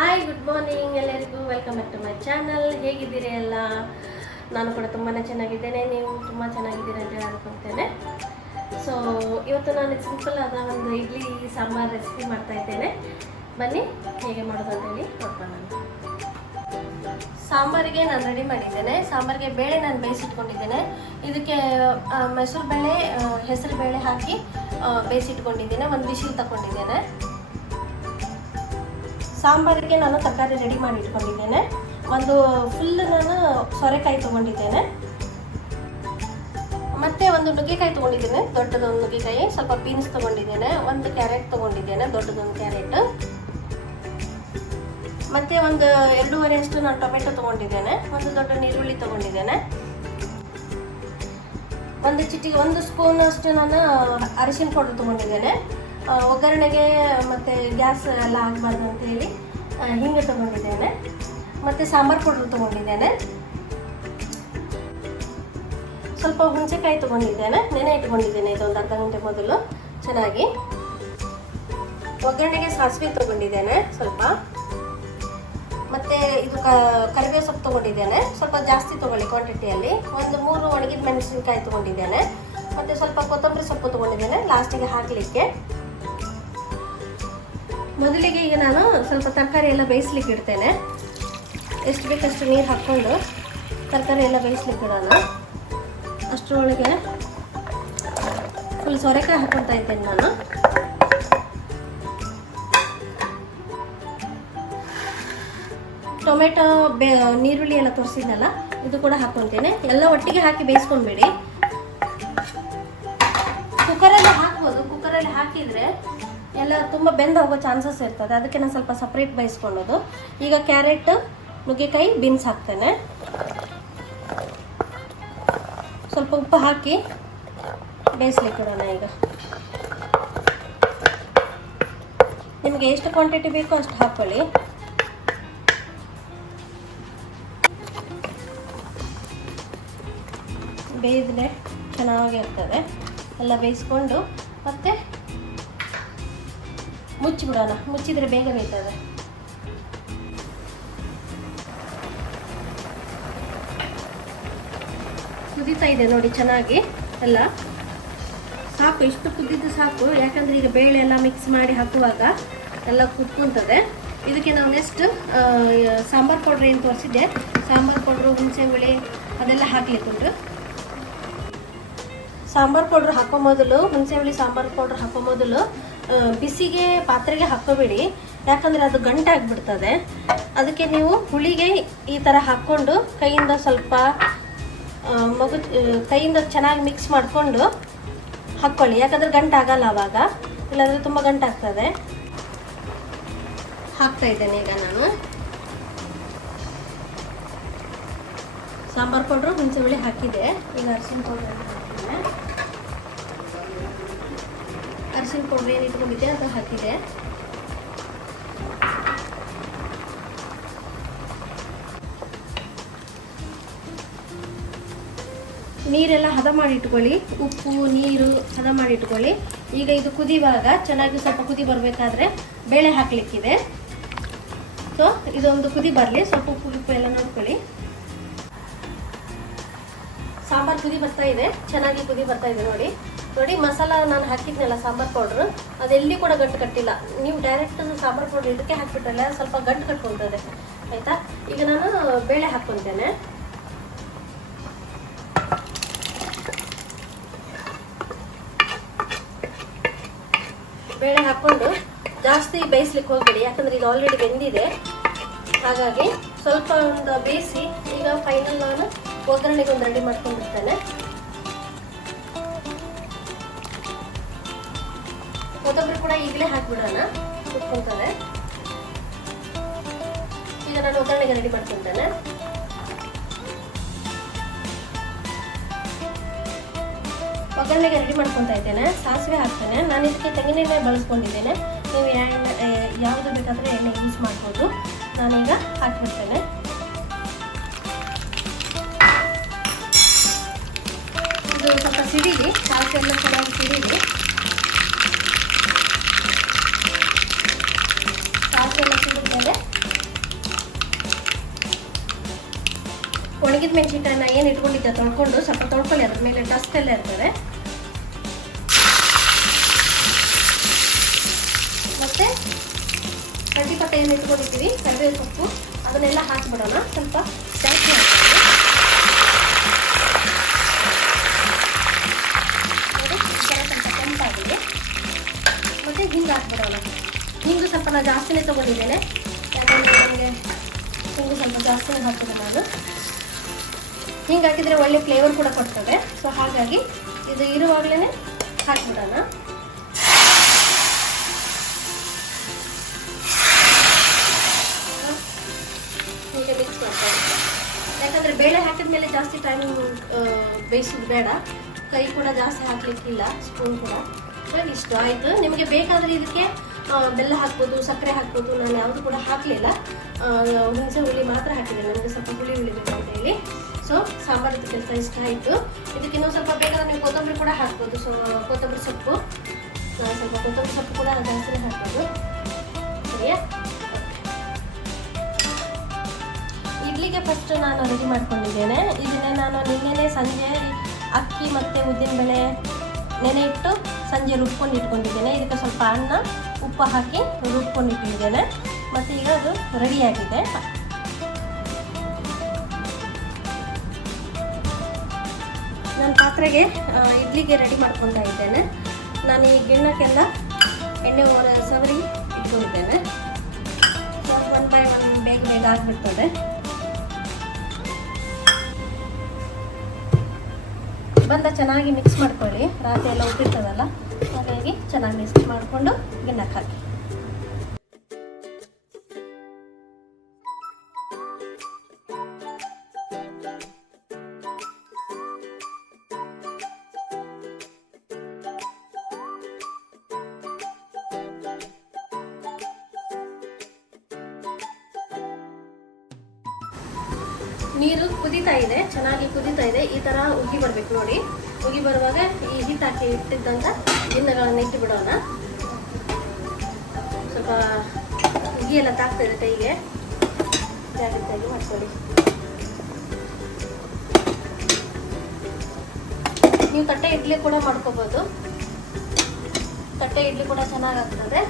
Hi, good morning ಎಲ್ಲರಿಗೂ. Welcome back to my channel. ಹೇಗಿದ್ದೀರಿ ಎಲ್ಲ? ನಾನು ಕೂಡ ತುಂಬಾ ಚೆನ್ನಾಗಿದ್ದೇನೆ, ನೀವು ತುಂಬ ಚೆನ್ನಾಗಿದ್ದೀರಿ ಅಂತ ಅನ್ಕೊಳ್ತೇನೆ. ಸೊ ಇವತ್ತು ನಾನು ಸಿಂಪಲ್ ಆದ ಒಂದು ಇಡ್ಲಿ ಸಾಂಬಾರು ರೆಸಿಪಿ ಮಾಡ್ತಾ ಇದ್ದೇನೆ. ಬನ್ನಿ ಹೇಗೆ ಮಾಡೋದು ಅಂತೇಳಿ ನೋಡ್ಕೊಂಡು. ಸಾಂಬಾರಿಗೆ ನಾನು ರೆಡಿ ಮಾಡಿದ್ದೇನೆ. ಸಾಂಬಾರಿಗೆ ಬೇಳೆ ನಾನು ಬೇಯಿಸಿಟ್ಕೊಂಡಿದ್ದೇನೆ. ಇದಕ್ಕೆ ಮೈಸೂರು ಬೇಳೆ, ಹೆಸರು ಬೇಳೆ ಹಾಕಿ ಬೇಯಿಸಿಟ್ಕೊಂಡಿದ್ದೇನೆ. ಒಂದು ವಿಶಿಲ್ ತಗೊಂಡಿದ್ದೇನೆ. ಸಾಂಬಾರಿಗೆ ನಾನು ತರಕಾರಿ ರೆಡಿ ಮಾಡಿ ಇಟ್ಕೊಂಡಿದ್ದೇನೆ. ಒಂದು ಫುಲ್ ನಾನು ಸೋರೆಕಾಯಿ ತೊಗೊಂಡಿದ್ದೇನೆ, ಮತ್ತು ಒಂದು ನುಗ್ಗೆಕಾಯಿ ತೊಗೊಂಡಿದ್ದೇನೆ, ದೊಡ್ಡದೊಂದು ನುಗ್ಗೆಕಾಯಿ. ಸ್ವಲ್ಪ ಬೀನ್ಸ್ ತೊಗೊಂಡಿದ್ದೇನೆ, ಒಂದು ಕ್ಯಾರೆಟ್ ತೊಗೊಂಡಿದ್ದೇನೆ, ದೊಡ್ಡದೊಂದು ಕ್ಯಾರೆಟ್, ಮತ್ತು ಒಂದು 2.5 ಅಷ್ಟು ನಾನು ಟೊಮೆಟೊ ತೊಗೊಂಡಿದ್ದೇನೆ, ಒಂದು ದೊಡ್ಡ ನೀರುಳ್ಳಿ ತೊಗೊಂಡಿದ್ದೇನೆ, ಒಂದು ಸ್ಪೂನ್ ಅಷ್ಟು ನಾನು ಅರಿಶಿನ ಪೌಡರ್ ತೊಗೊಂಡಿದ್ದೇನೆ. ಒಗ್ಗರಣೆಗೆ ಮತ್ತು ಗ್ಯಾಸ್ ಎಲ್ಲ ಆಗಬಾರ್ದು ಅಂತೇಳಿ ಹಿಂಗೆ ತೊಗೊಂಡಿದ್ದೇನೆ, ಮತ್ತು ಸಾಂಬಾರು ಪೌಡ್ರ್ ತೊಗೊಂಡಿದ್ದೇನೆ. ಸ್ವಲ್ಪ ಹುಣಸೆಕಾಯಿ ತೊಗೊಂಡಿದ್ದೇನೆ, ನೆನೆ ಇಟ್ಕೊಂಡಿದ್ದೇನೆ ಇದೊಂದು ಅರ್ಧ ಗಂಟೆ ಮೊದಲು ಚೆನ್ನಾಗಿ. ಒಗ್ಗರಣೆಗೆ ಸಾಸಿವೆ ತೊಗೊಂಡಿದ್ದೇನೆ ಸ್ವಲ್ಪ, ಮತ್ತು ಇದು ಕರಿಬೇವು ಸೊಪ್ಪು ತೊಗೊಂಡಿದ್ದೇನೆ. ಸ್ವಲ್ಪ ಜಾಸ್ತಿ ತೊಗೊಳ್ಳಿ ಕ್ವಾಂಟಿಟಿಯಲ್ಲಿ. ಒಂದು 3 ಒಣಗಿದ ಮೆಣಸಿನಕಾಯಿ ತೊಗೊಂಡಿದ್ದೇನೆ, ಮತ್ತು ಸ್ವಲ್ಪ ಕೊತ್ತಂಬರಿ ಸೊಪ್ಪು ತೊಗೊಂಡಿದ್ದೇನೆ ಲಾಸ್ಟಿಗೆ ಹಾಕಲಿಕ್ಕೆ. ಮೊದಲಿಗೆ ಈಗ ನಾನು ಸ್ವಲ್ಪ ತರಕಾರಿ ಎಲ್ಲ ಬೇಯಿಸ್ಲಿಕ್ಕೆ ಇಡ್ತೇನೆ. ಎಷ್ಟು ಬೇಕಷ್ಟು ನೀರು ಹಾಕ್ಕೊಂಡು ತರಕಾರಿ ಎಲ್ಲ ಬೇಯಿಸ್ಲಿಕ್ಕೆ ಇಡೋಣ. ಅಷ್ಟರೊಳಗೆ ಫುಲ್ ಸೋರೆಕಾಯಿ ಹಾಕ್ಕೊಳ್ತಾ ಇದ್ದೇನೆ ನಾನು. ಟೊಮೆಟೊ, ನೀರುಳ್ಳಿ ಎಲ್ಲ ತೋರಿಸಿದ್ನಲ್ಲ, ಇದು ಕೂಡ ಹಾಕ್ಕೊಳ್ತೇನೆ. ಎಲ್ಲ ಒಟ್ಟಿಗೆ ಹಾಕಿ ಬೇಯಿಸ್ಕೊಂಡ್ಬೇಡಿ. ಕುಕ್ಕರಲ್ಲಿ ಹಾಕ್ಬೋದು. ಕುಕ್ಕರಲ್ಲಿ ಹಾಕಿದರೆ ಎಲ್ಲ ತುಂಬ ಬೆಂದು ಹೋಗೋ ಚಾನ್ಸಸ್ ಇರ್ತದೆ. ಅದಕ್ಕೆ ನಾನು ಸ್ವಲ್ಪ ಸಪ್ರೇಟ್ ಬೇಯಿಸ್ಕೊಳ್ಳೋದು. ಈಗ ಕ್ಯಾರೆಟ್, ನುಗ್ಗೆಕಾಯಿ, ಬೀನ್ಸ್ ಹಾಕ್ತೇನೆ. ಸ್ವಲ್ಪ ಉಪ್ಪು ಹಾಕಿ ಬೇಯಿಸ್ಲಿಕ್ಕೆ ಇಡೋಣ. ಈಗ ನಿಮಗೆ ಎಷ್ಟು ಕ್ವಾಂಟಿಟಿ ಬೇಕೋ ಅಷ್ಟು ಹಾಕ್ಕೊಳ್ಳಿ. ಬೇಯಿದ್ರೆ ಚೆನ್ನಾಗಿರ್ತದೆ. ಎಲ್ಲ ಬೇಯಿಸ್ಕೊಂಡು ಮತ್ತೆ ಮುಚ್ಚಿಬಿಡೋಣ. ಮುಚ್ಚಿದರೆ ಬೇಗ ಬೇಯ್ತದೆ. ಕುದೀತಾ ಇದೆ ನೋಡಿ ಚೆನ್ನಾಗಿ. ಎಲ್ಲ ಸಾಕು, ಇಷ್ಟು ಕುದ್ದಿದ್ದು ಸಾಕು. ಯಾಕಂದರೆ ಈಗ ಬೇಳೆ ಎಲ್ಲ ಮಿಕ್ಸ್ ಮಾಡಿ ಹಾಕುವಾಗ ಎಲ್ಲ ಕುತ್ಕೊಂತದೆ. ಇದಕ್ಕೆ ನಾವು ನೆಕ್ಸ್ಟ್ ಸಾಂಬಾರು ಪೌಡ್ರ್ ಏನು ತೋರಿಸಿದ್ದೆ, ಸಾಂಬಾರು ಪೌಡ್ರು, ಹುಣಸೆಹುಳಿ ಅದೆಲ್ಲ ಹಾಕ್ಲಿಕ್ಕುಂಟು. ಸಾಂಬಾರು ಪೌಡ್ರ್ ಹಾಕೋ ಮೊದಲು, ಹುಣಸೆಹುಳಿ ಸಾಂಬಾರು ಪೌಡ್ರ್ ಹಾಕೋ ಮೊದಲು ಬಿಸಿಗೆ ಪಾತ್ರೆಗೆ ಹಾಕೋಬೇಡಿ, ಯಾಕಂದರೆ ಅದು ಗಂಟಾಗ್ಬಿಡ್ತದೆ. ಅದಕ್ಕೆ ನೀವು ಹುಳಿಗೆ ಈ ಥರ ಹಾಕ್ಕೊಂಡು ಕೈಯಿಂದ ಸ್ವಲ್ಪ ಕೈಯಿಂದ ಚೆನ್ನಾಗಿ ಮಿಕ್ಸ್ ಮಾಡಿಕೊಂಡು ಹಾಕ್ಕೊಳ್ಳಿ. ಯಾಕಂದರೆ ಗಂಟಾಗಲ್ಲ ಆವಾಗ, ಇಲ್ಲಾಂದರೆ ತುಂಬ ಗಂಟಾಗ್ತದೆ. ಹಾಕ್ತಾ ಇದ್ದೇನೆ ಈಗ ನಾನು ಸಾಂಬಾರು ಪೌಡ್ರು, ಹುಣಸೆಹುಳಿ ಹಾಕಿದೆ. ಈಗ ಅರಿಶಿನ ಪೌಡ್ರ್ ಹಾಕಿದ್ದೇನೆ. ಅರಿಶಿನ ಪೌಡ್ರ್ ಏನು ಇಟ್ಕೊಂಡಿದ್ದೆ ಅಂತ ಹಾಕಿದೆ. ನೀರೆಲ್ಲ ಹದ ಮಾಡಿ ಇಟ್ಕೊಳ್ಳಿ. ಉಪ್ಪು ನೀರು ಹದ ಮಾಡಿ ಇಟ್ಕೊಳ್ಳಿ. ಈಗ ಇದು ಕುದಿಯುವಾಗ ಚೆನ್ನಾಗಿ ಸ್ವಲ್ಪ ಕುದಿ ಬರಬೇಕಾದ್ರೆ ಬೇಳೆ ಹಾಕ್ಲಿಕ್ಕಿದೆ. ಸೊ ಇದೊಂದು ಕುದಿ ಬರಲಿ, ಸ್ವಲ್ಪ ಉಪ್ಪು ಎಲ್ಲ ನೋಡ್ಕೊಳ್ಳಿ. ಸಾಂಬಾರು ಕುದಿ ಬರ್ತಾ ಇದೆ, ಚೆನ್ನಾಗಿ ಕುದಿ ಬರ್ತಾ ಇದೆ ನೋಡಿ. ಮಸಾಲ ನಾನು ಹಾಕಿದ್ನಲ್ಲ ಸಾಂಬಾರು ಪೌಡ್ರು, ಅದೆಲ್ಲಿ ಕೂಡ ಗಂಟು ಕಟ್ಟಿಲ್ಲ. ನೀವು ಡೈರೆಕ್ಟ್ ಸಾಂಬಾರು ಪೌಡ್ರ್ ಇದಕ್ಕೆ ಹಾಕಿಬಿಟ್ರಲ್ಲ ಸ್ವಲ್ಪ ಗಂಟು ಕಟ್ಕೊಳ್ತದೆ, ಆಯಿತಾ. ಈಗ ನಾನು ಬೇಳೆ ಹಾಕ್ಕೊಳ್ತೇನೆ. ಬೇಳೆ ಹಾಕ್ಕೊಂಡು ಜಾಸ್ತಿ ಬೇಯಿಸ್ಲಿಕ್ಕೆ ಹೋಗಬೇಡಿ, ಯಾಕಂದರೆ ಇದು ಆಲ್ರೆಡಿ ಬೆಂದಿದೆ. ಹಾಗಾಗಿ ಸ್ವಲ್ಪ ಒಂದು ಬೇಯಿಸಿ ಈಗ ಫೈನಲ್ ನಾನು ಒಗ್ಗರಣೆಗೆ ಒಂದು ರೆಡಿ ಮಾಡ್ಕೊಂಡಿರ್ತೇನೆ. ಕೊತ್ತಂಬರಿ ಕೂಡ ಈಗಲೇ ಹಾಕಿಬಿಡೋಣ, ಕುತ್ಕೊಂತಾರೆ. ಈಗ ನಾನು ಒಗ್ಗರಣೆಗೆ ರೆಡಿ ಮಾಡ್ಕೊಳ್ತೇನೆ. ಒಗ್ಗರಣೆಗೆ ರೆಡಿ ಮಾಡ್ಕೊತಾ ಇದ್ದೇನೆ. ಸಾಸಿವೆ ಹಾಕ್ತೇನೆ. ನಾನು ಇದಕ್ಕೆ ತೆಂಗಿನೆಣ್ಣೆ ಬಳಸ್ಕೊಂಡಿದ್ದೇನೆ. ನೀವು ಯಾವುದು ಬೇಕಾದರೆ ಎಣ್ಣೆ ಯೂಸ್ ಮಾಡ್ಬೋದು. ನಾನೀಗ ಹಾಕಿಬಿಡ್ತೇನೆ. ಇದು ಸ್ವಲ್ಪ ಸಿಡಿಲಿ, ಸಾಸಿವೆ ಎಲ್ಲ ಚೆನ್ನಾಗಿ ಸಿಡಿಲಿ. ಸಾಸಿವೆ ಎಲ್ಲ ಸಿಡಿದ್ಮೇಲೆ ಮೆಣಸಿನ್ಕಾಯಿನ ಏನು ಇಟ್ಕೊಂಡಿದ್ದೆ ತೊಳ್ಕೊಂಡು ಸ್ವಲ್ಪ ತೊಳ್ಕೊಳ್ಳಿ, ಅದ್ರ ಮೇಲೆ ಡಸ್ಟ್ ಎಲ್ಲ ಇರ್ತದೆ. ಮತ್ತು ಕಡ್ಡಿಪಟ್ಟ ಏನು ಇಟ್ಕೊಂಡಿದ್ದೀವಿ, ಕರಿಬೇವು ಸೊಪ್ಪು, ಅದನ್ನೆಲ್ಲ ಹಾಕಿಬಿಡೋಣ. ಸ್ವಲ್ಪ ಜಾಸ್ತಿ ಸ್ವಲ್ಪ ಕೆಂಪಾಗಿದೆ. ಮತ್ತು ಹಿಂಗೆ ಹಾಕ್ಬಿಡೋಣ. ಹಿಂಗು ಸ್ವಲ್ಪ ನಾನು ಜಾಸ್ತಿನೇ ತೊಗೊಂಡಿದ್ದೇನೆ, ಯಾಕಂದರೆ ನನಗೆ ಹಿಂಗು ಸ್ವಲ್ಪ ಜಾಸ್ತಿನೇ ಹಾಕಿದೆ ನಾನು. ಹಿಂಗೆ ಹಾಕಿದರೆ ಒಳ್ಳೆ ಫ್ಲೇವರ್ ಕೂಡ ಕೊಡ್ತದೆ. ಸೊ ಹಾಗಾಗಿ ಇದು ಇರುವಾಗಲೇ ಹಾಕಿಬಿಡೋಣ. ಹೀಗೆ ಮಿಕ್ಸ್ ಮಾಡ್ತಾರೆ, ಯಾಕಂದರೆ ಬೇಳೆ ಹಾಕಿದ ಮೇಲೆ ಜಾಸ್ತಿ ಟೈಮ್ ಬೇಯಿಸೋದು ಬೇಡ. ಕೈ ಕೂಡ ಜಾಸ್ತಿ ಹಾಕಲಿಕ್ಕಿಲ್ಲ, ಸ್ಪೂನ್ ಕೂಡ. ಇವಾಗ ಇಷ್ಟು ಆಯಿತು. ನಿಮಗೆ ಬೇಕಾದರೆ ಇದಕ್ಕೆ ಬೆಲ್ಲ ಹಾಕ್ಬೋದು, ಸಕ್ಕರೆ ಹಾಕ್ಬೋದು. ನಾನು ಯಾವುದು ಕೂಡ ಹಾಕಲಿಲ್ಲ, ಹುಣಸೆ ಹುಳಿ ಮಾತ್ರ ಹಾಕಿದೆ. ನನಗೆ ಸ್ವಲ್ಪ ಹುಳಿ ಬೇಕು ಅಂತ ಹೇಳಿ. ಸೊ ಸಾಂಬಾರದ್ದು ಕೆಲಸ ಇಷ್ಟ ಆಯಿತು. ಇದಕ್ಕೆ ಇನ್ನೂ ಸ್ವಲ್ಪ ಬೇಕಾದ್ರೆ ನೀವು ಕೊತ್ತಂಬರಿ ಕೂಡ ಹಾಕ್ಬೋದು. ಸೊ ಕೊತ್ತಂಬರಿ ಸೊಪ್ಪು, ಸ್ವಲ್ಪ ಕೊತ್ತಂಬರಿ ಸೊಪ್ಪು ಕೂಡ ಜಾಸ್ತಿನೇ ಹಾಕ್ಬೋದು. ಸರಿಯಾ? ಇಡ್ಲಿಗೆ ಫಸ್ಟ್ ನಾನು ರೆಡಿ ಮಾಡ್ಕೊಂಡಿದ್ದೇನೆ. ಇದನ್ನೇ ನಾನು ನಿನ್ನೆನೇ ಸಂಜೆ ಅಕ್ಕಿ ಮತ್ತು ಉದ್ದಿನಬೇಳೆ ನೆನೆ ಇಟ್ಟು ಸಂಜೆ ರುಬ್ಕೊಂಡು ಇಟ್ಕೊಂಡಿದ್ದೇನೆ. ಇದಕ್ಕೆ ಸ್ವಲ್ಪ ಅನ್ನ, ಉಪ್ಪು ಹಾಕಿ ರುಬ್ಕೊಂಡು ಇಟ್ಟಿದ್ದೇನೆ. ಮತ್ತು ಈಗ ಅದು ರೆಡಿಯಾಗಿದೆ. ನಾನು ಪಾತ್ರೆಗೆ ಇಡ್ಲಿಗೆ ರೆಡಿ ಮಾಡ್ಕೊತಾ ಇದ್ದೇನೆ. ನಾನು ಈ ಗಿಣ್ಣಕ್ಕೆಲ್ಲ ಎಣ್ಣೆ ಸವರಿ ಇಟ್ಕೊಂಡಿದ್ದೇನೆ. ಸೊ 1 by 1 ಬೇಗ ಆಗಿಬಿಡ್ತದೆ. ಬಂದ ಚೆನ್ನಾಗಿ ಮಿಕ್ಸ್ ಮಾಡ್ಕೊಳ್ಳಿ. ರಾತ್ರಿ ಎಲ್ಲ ಉಪ್ಪಿರ್ತದಲ್ಲ, ಹಾಗಾಗಿ ಚೆನ್ನಾಗಿ ಮಿಕ್ಸ್ ಮಾಡಿಕೊಂಡು ಗಿಣ್ಣಕ್ಕೆ ಹಾಕಿ. ನೀರು ಕುದೀತಾ ಇದೆ, ಚೆನ್ನಾಗಿ ಕುದೀತಾ ಇದೆ. ಈ ಥರ ಉಗಿ ಬರಬೇಕು ನೋಡಿ. ಉಗಿ ಬರುವಾಗ ಈ ಹಿಟ್ಟು ಹಾಕಿ ಇಟ್ಟಿದ್ದಂಥ ಗಿಣ್ಣಗಳನ್ನು ಇಟ್ಟು ಬಿಡೋಣ. ಸ್ವಲ್ಪ ಉಗಿ ಎಲ್ಲ ತಾಗ್ತಾ ಇದೆ ಕೈಗೆ, ಜಾಗ್ರತೆಯಾಗಿ ಮಾಡ್ಕೊಳ್ಳಿ. ನೀವು ತಟ್ಟೆ ಇಡ್ಲಿ ಕೂಡ ಮಾಡ್ಕೋಬೋದು. ತಟ್ಟೆ ಇಡ್ಲಿ ಕೂಡ ಚೆನ್ನಾಗಾಗ್ತದೆ.